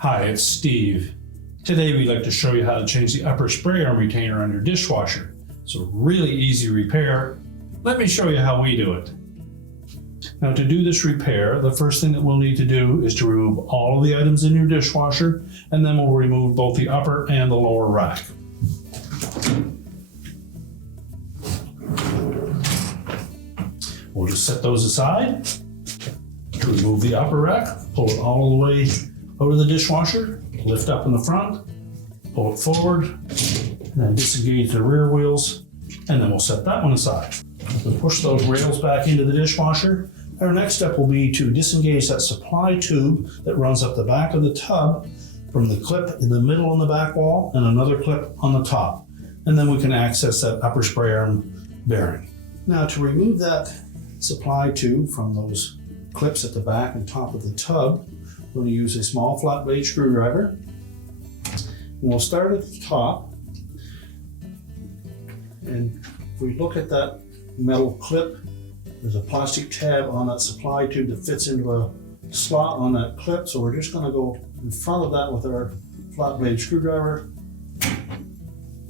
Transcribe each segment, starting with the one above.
Hi, it's Steve. Today we'd like to show you how to change the upper spray arm retainer on your dishwasher. It's a really easy repair. Let me show you how we do it. Now to do this repair, the first thing that we'll need to do is to remove all of the items in your dishwasher, and then we'll remove both the upper and the lower rack. We'll just set those aside. To remove the upper rack, pull it all the way out of the dishwasher, lift up in the front, pull it forward, and then disengage the rear wheels, and then we'll set that one aside. We'll push those rails back into the dishwasher. Our next step will be to disengage that supply tube that runs up the back of the tub from the clip in the middle on the back wall and another clip on the top. And then we can access that upper spray arm bearing. Now to remove that supply tube from those clips at the back and top of the tub, we're going to use a small flat blade screwdriver. And we'll start at the top. And if we look at that metal clip, there's a plastic tab on that supply tube that fits into a slot on that clip. So we're just going to go in front of that with our flat blade screwdriver,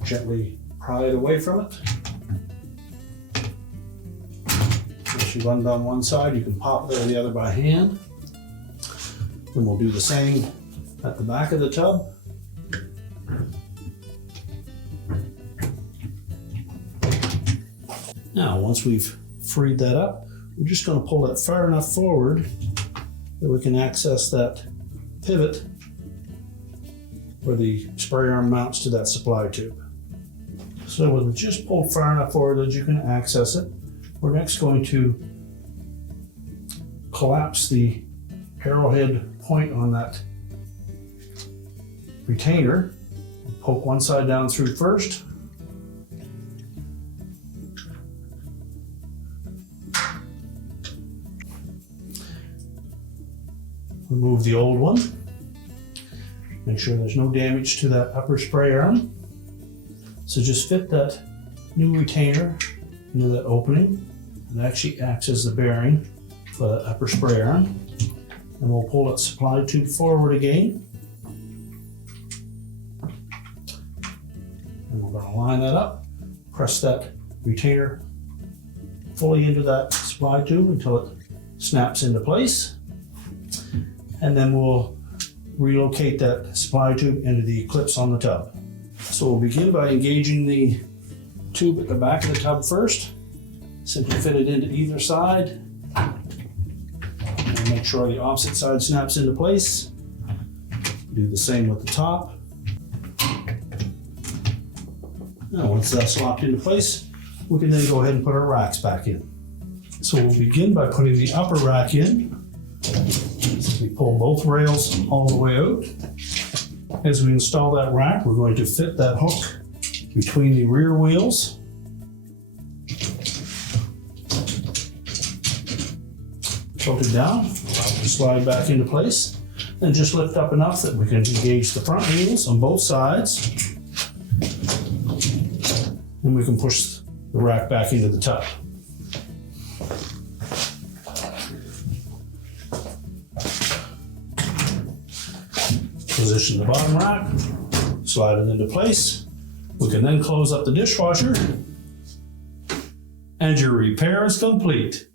gently pry it away from it. Once you run down one side, you can pop it out the other by hand. Then we'll do the same at the back of the tub. Now, once we've freed that up, we're just going to pull it far enough forward that we can access that pivot where the spray arm mounts to that supply tube. So we'll just pull far enough forward that you can access it. We're next going to collapse the arrowhead point on that retainer. Poke one side down through first. Remove the old one. Make sure there's no damage to that upper spray arm. So just fit that new retainer into that opening. It actually acts as the bearing for that upper spray arm. And we'll pull that supply tube forward again. And we're going to line that up, press that retainer fully into that supply tube until it snaps into place. And then we'll relocate that supply tube into the clips on the tub. So we'll begin by engaging the tube at the back of the tub first. Simply fit it into either side. And make sure the opposite side snaps into place. Do the same with the top. Now once that's locked into place, we can then go ahead and put our racks back in. So we'll begin by putting the upper rack in. So we pull both rails all the way out. As we install that rack, we're going to fit that hook between the rear wheels. Tilt it down, allow it to slide back into place, and just lift up enough that we can engage the front wheels on both sides. And we can push the rack back into the tub. Position the bottom rack, slide it into place. We can then close up the dishwasher, and your repair is complete.